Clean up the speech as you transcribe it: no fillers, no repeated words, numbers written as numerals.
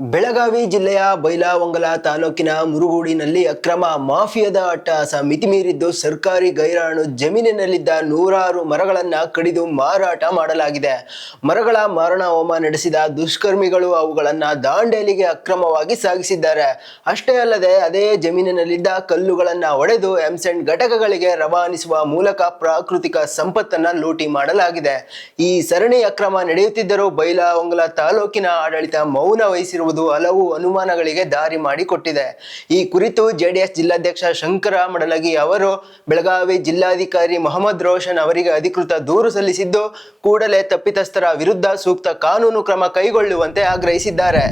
ಬೆಳಗಾವಿ ಜಿಲ್ಲೆಯ ಬೈಲಹೊಂಗಲ ತಾಲೂಕಿನ ಮುರುಗೋಡಿನಲ್ಲಿ ಅಕ್ರಮ ಮಾಫಿಯಾದ ಅಟ್ಟಹಾಸ ಮಿತಿಮೀರಿದ್ದು ಸರ್ಕಾರಿ ಗೈರಾಣು ಜಮೀನಿನಲ್ಲಿದ್ದ ನೂರಾರು ಮರಗಳನ್ನು ಕಡಿದು ಮಾರಾಟ ಮಾಡಲಾಗಿದೆ. ಮರಗಳ ಮಾರಣ ಹೋಮ ನಡೆಸಿದ ದುಷ್ಕರ್ಮಿಗಳು ಅವುಗಳನ್ನು ದಾಂಡೇಲಿಗೆ ಅಕ್ರಮವಾಗಿ ಸಾಗಿಸಿದ್ದಾರೆ. ಅಷ್ಟೇ ಅಲ್ಲದೆ ಅದೇ ಜಮೀನಿನಲ್ಲಿದ್ದ ಕಲ್ಲುಗಳನ್ನು ಒಡೆದು ಎಂಸೆಂಟ್ ಘಟಕಗಳಿಗೆ ರವಾನಿಸುವ ಮೂಲಕ ಪ್ರಾಕೃತಿಕ ಸಂಪತ್ತನ್ನು ಲೂಟಿ ಮಾಡಲಾಗಿದೆ. ಈ ಸರಣಿ ಅಕ್ರಮ ನಡೆಯುತ್ತಿದ್ದರೂ ಬೈಲಹೊಂಗಲ ತಾಲೂಕಿನ ಆಡಳಿತ ಮೌನ ವಹಿಸಿರುವುದು ಹಲವು ಅನುಮಾನಗಳಿಗೆ ದಾರಿ ಮಾಡಿಕೊಟ್ಟಿದೆ. ಈ ಕುರಿತು ಜೆಡಿಎಸ್ ಜಿಲ್ಲಾಧ್ಯಕ್ಷ ಶಂಕರ ಮಡಲಗಿ ಅವರು ಬೆಳಗಾವಿ ಜಿಲ್ಲಾಧಿಕಾರಿ ಮೊಹಮ್ಮದ್ ರೋಷನ್ ಅವರಿಗೆ ಅಧಿಕೃತ ದೂರು ಸಲ್ಲಿಸಿದ್ದು, ಕೂಡಲೇ ತಪ್ಪಿತಸ್ಥರ ವಿರುದ್ಧ ಸೂಕ್ತ ಕಾನೂನು ಕ್ರಮ ಕೈಗೊಳ್ಳುವಂತೆ ಆಗ್ರಹಿಸಿದ್ದಾರೆ.